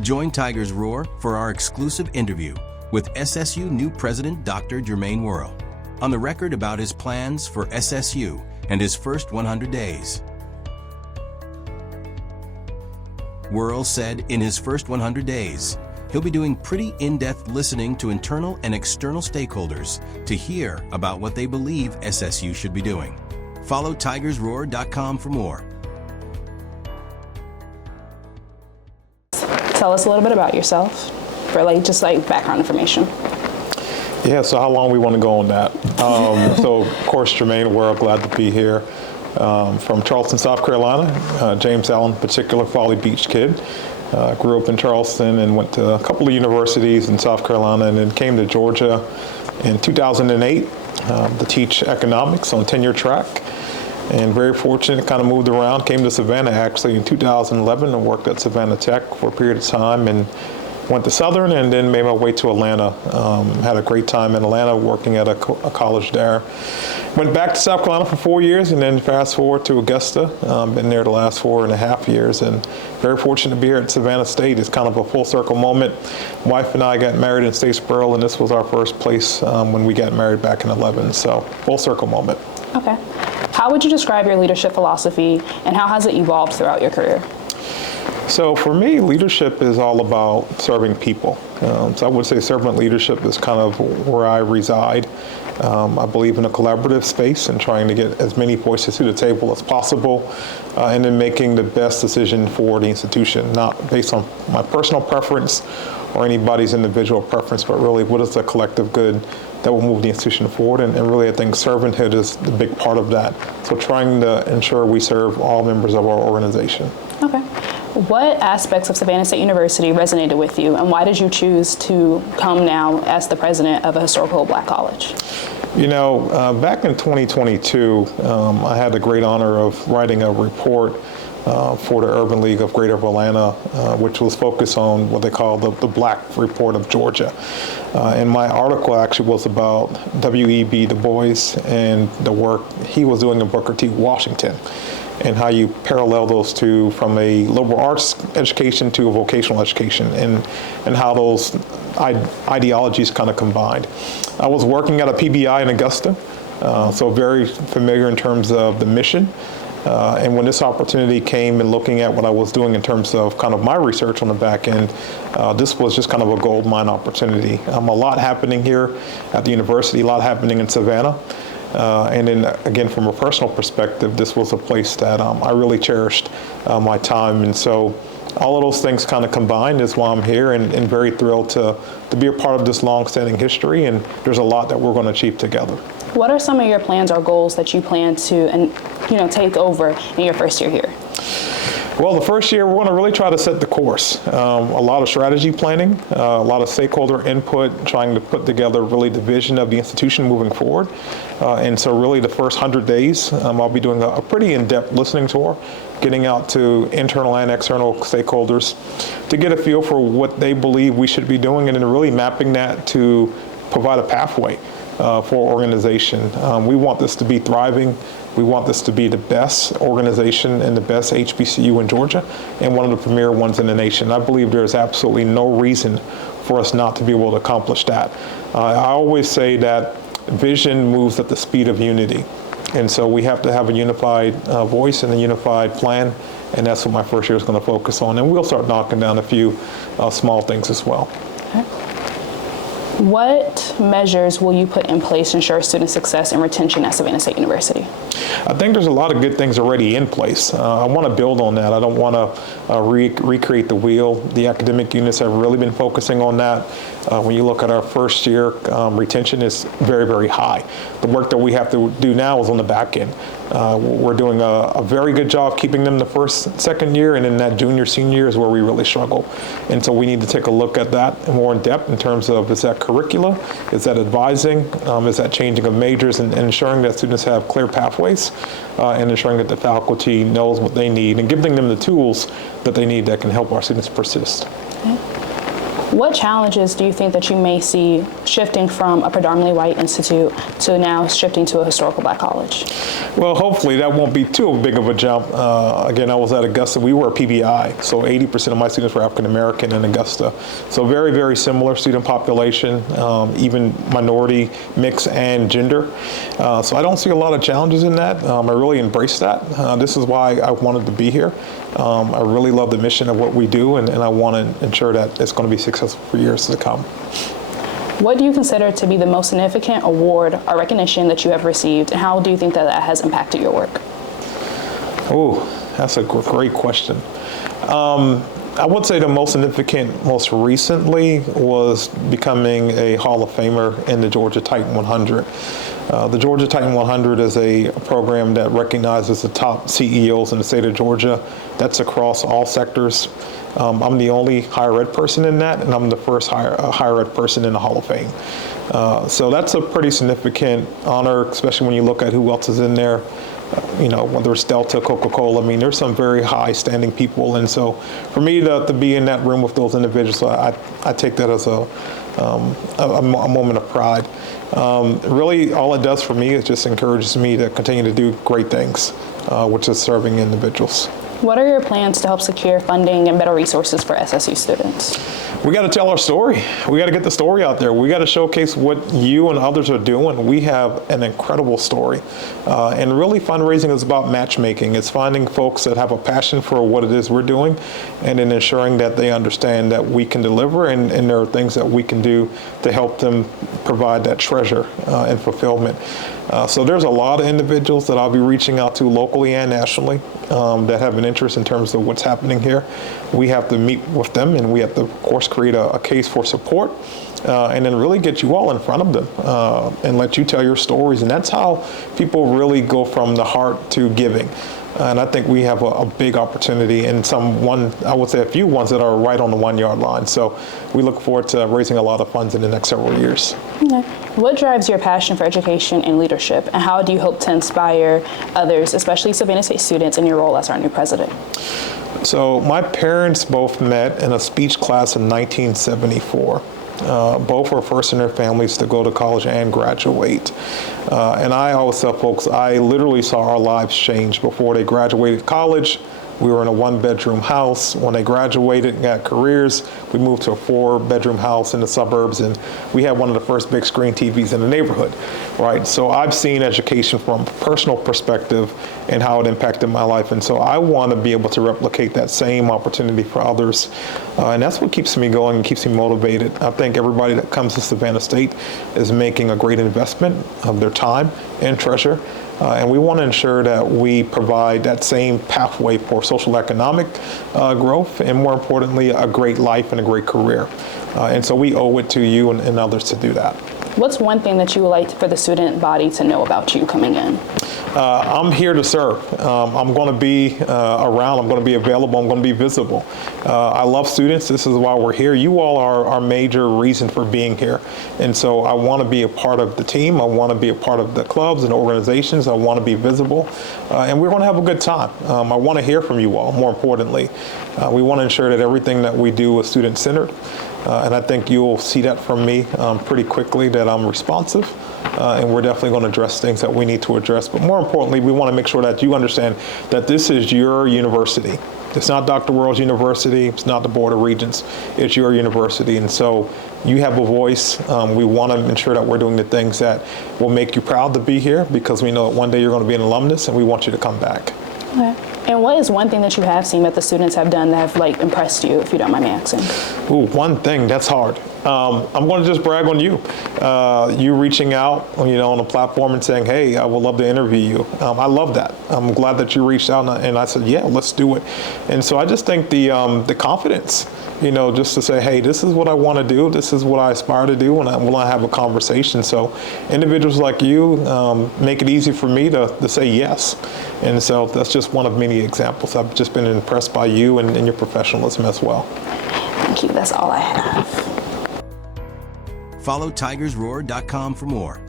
Join Tigers Roar for our exclusive interview with SSU new president Dr. Jermaine Whirl on the record about his plans for SSU and his first 100 days. Whirl said in his first 100 days, he'll be doing pretty in-depth listening to internal and external stakeholders to hear about what they believe SSU should be doing. Follow tigersroar.com for more. Tell us a little bit about yourself, for just background information. Yeah, so how long we want to go on that? So, of course, Jermaine Whirl, glad to be here. From Charleston, South Carolina, James Allen, particular Folly Beach kid. Grew up in Charleston and went to a couple of universities in South Carolina and then came to Georgia in 2008 to teach economics on tenure track. And very fortunate, kind of moved around, came to Savannah actually in 2011 and worked at Savannah Tech for a period of time and went to Southern and then made my way to Atlanta. Had a great time in Atlanta working at a college there. Went back to South Carolina for 4 years and then fast forward to Augusta. Been there the last 4.5 years and very fortunate to be here at Savannah State. It's kind of a full circle moment. Wife and I got married in Statesboro and this was our first place when we got married back in 2011. So full circle moment. Okay. How would you describe your leadership philosophy and how has it evolved throughout your career? So for me, leadership is all about serving people. So I would say servant leadership is kind of where I reside. I believe in a collaborative space and trying to get as many voices to the table as possible and then making the best decision for the institution, not based on my personal preference or anybody's individual preference, but really what is the collective good that will move the institution forward. And really, I think servanthood is the big part of that. So trying to ensure we serve all members of our organization. Okay. What aspects of Savannah State University resonated with you, and why did you choose to come now as the president of a historical Black college? You know, back in 2022, I had the great honor of writing a report for the Urban League of Greater Atlanta, which was focused on what they call the Black Report of Georgia. And my article actually was about W.E.B. Du Bois and the work he was doing in Booker T. Washington, and how you parallel those two from a liberal arts education to a vocational education, and how those ideologies kind of combined. I was working at a PBI in Augusta, so very familiar in terms of the mission. And when this opportunity came and looking at what I was doing in terms of kind of my research on the back end, this was just kind of a gold mine opportunity. A lot happening here at the university, a lot happening in Savannah. And then again, from a personal perspective, this was a place that I really cherished my time. And so all of those things kind of combined is why I'm here and very thrilled to be a part of this long-standing history. And there's a lot that we're going to achieve together. What are some of your plans or goals that you plan to take over in your first year here? Well, the first year, we're going to really try to set the course. A lot of strategy planning, a lot of stakeholder input, trying to put together really the vision of the institution moving forward. And so really the first 100 days, I'll be doing a pretty in-depth listening tour, getting out to internal and external stakeholders to get a feel for what they believe we should be doing, and then really mapping that to provide a pathway for organization. We want this to be thriving. We want this to be the best organization and the best HBCU in Georgia and one of the premier ones in the nation. I believe there's absolutely no reason for us not to be able to accomplish that. I always say that vision moves at the speed of unity. And so we have to have a unified voice and a unified plan, and that's what my first year is going to focus on. And we'll start knocking down a few small things as well. Okay. What measures will you put in place to ensure student success and retention at Savannah State University? I think there's a lot of good things already in place. I want to build on that. I don't want to recreate the wheel. The academic units have really been focusing on that. When you look at our first year, retention is very, very high. The work that we have to do now is on the back end. We're doing a very good job keeping them the first, second year, and then that junior, senior year is where we really struggle. And so we need to take a look at that more in depth in terms of, is that curricula, is that advising, is that changing of majors, and ensuring that students have clear pathways, and ensuring that the faculty knows what they need and giving them the tools that they need that can help our students persist. Okay. What challenges do you think that you may see shifting from a predominantly white institute to now shifting to a historical black college? Well, hopefully that won't be too big of a jump. Again, I was at Augusta. We were a PBI, so 80% of my students were African American in Augusta. So very, very similar student population, even minority mix and gender. So I don't see a lot of challenges in that. I really embrace that. This is why I wanted to be here. I really love the mission of what we do, and I want to ensure that it's going to be successful for years to come. What do you consider to be the most significant award or recognition that you have received, and how do you think that that has impacted your work? Oh, that's a great question. I would say the most significant most recently was becoming a Hall of Famer in the Georgia Titan 100. The Georgia Titan 100 is a program that recognizes the top CEOs in the state of Georgia. That's across all sectors. I'm the only higher ed person in that, and I'm the first higher ed person in the Hall of Fame. So that's a pretty significant honor, especially when you look at who else is in there. Whether it's Delta, Coca-Cola, I mean, there's some very high standing people. And so for me to be in that room with those individuals, I take that as a moment of pride. Really, all it does for me is just encourages me to continue to do great things, which is serving individuals. What are your plans to help secure funding and better resources for SSU students? We got to tell our story. We got to get the story out there. We got to showcase what you and others are doing. We have an incredible story. And really fundraising is about matchmaking. It's finding folks that have a passion for what it is we're doing, and then ensuring that they understand that we can deliver, and there are things that we can do to help them provide that treasure and fulfillment. So there's a lot of individuals that I'll be reaching out to locally and nationally that have an interest in terms of what's happening here. We have to meet with them, and we have to, of course, create a case for support, and then really get you all in front of them and let you tell your stories. And that's how people really go from the heart to giving. And I think we have a big opportunity, and I would say a few ones that are right on the 1 yard line. So we look forward to raising a lot of funds in the next several years. Okay. What drives your passion for education and leadership, and how do you hope to inspire others, especially Savannah State students, in your role as our new president? So my parents both met in a speech class in 1974. Both were first in their families to go to college and graduate. And I always tell folks, I literally saw our lives change before they graduated college. We were in a 1-bedroom house. When they graduated and got careers, we moved to a 4-bedroom house in the suburbs, and we had one of the first big screen TVs in the neighborhood, right? So I've seen education from a personal perspective and how it impacted my life. And so I want to be able to replicate that same opportunity for others. And that's what keeps me going and keeps me motivated. I think everybody that comes to Savannah State is making a great investment of their time and treasure. And we want to ensure that we provide that same pathway for social economic growth, and more importantly, a great life and a great career. And so we owe it to you and others to do that. What's one thing that you would like for the student body to know about you coming in? I'm here to serve. I'm going to be around. I'm going to be available. I'm going to be visible. I love students. This is why we're here. You all are our major reason for being here. And so I want to be a part of the team. I want to be a part of the clubs and organizations. I want to be visible. And we're going to have a good time. I want to hear from you all, more importantly. We want to ensure that everything that we do is student-centered. And I think you'll see that from me pretty quickly, that I'm responsive. And we're definitely going to address things that we need to address. But more importantly, we want to make sure that you understand that this is your university. It's not Dr. Whirl's university. It's not the Board of Regents. It's your university. And so you have a voice. We want to ensure that we're doing the things that will make you proud to be here, because we know that one day you're going to be an alumnus, and we want you to come back. Okay. And what is one thing that you have seen that the students have done that have impressed you, if you don't mind me asking? Ooh, one thing, that's hard. I'm going to just brag on you. You reaching out, on a platform and saying, hey, I would love to interview you. I love that. I'm glad that you reached out, and I said, yeah, let's do it. And so I just think the confidence, just to say, hey, this is what I want to do. This is what I aspire to do, and I want to have a conversation. So individuals like you make it easy for me to say yes. And so that's just one of many examples. I've just been impressed by you and your professionalism as well. Thank you. That's all I have. Follow tigersroar.com for more.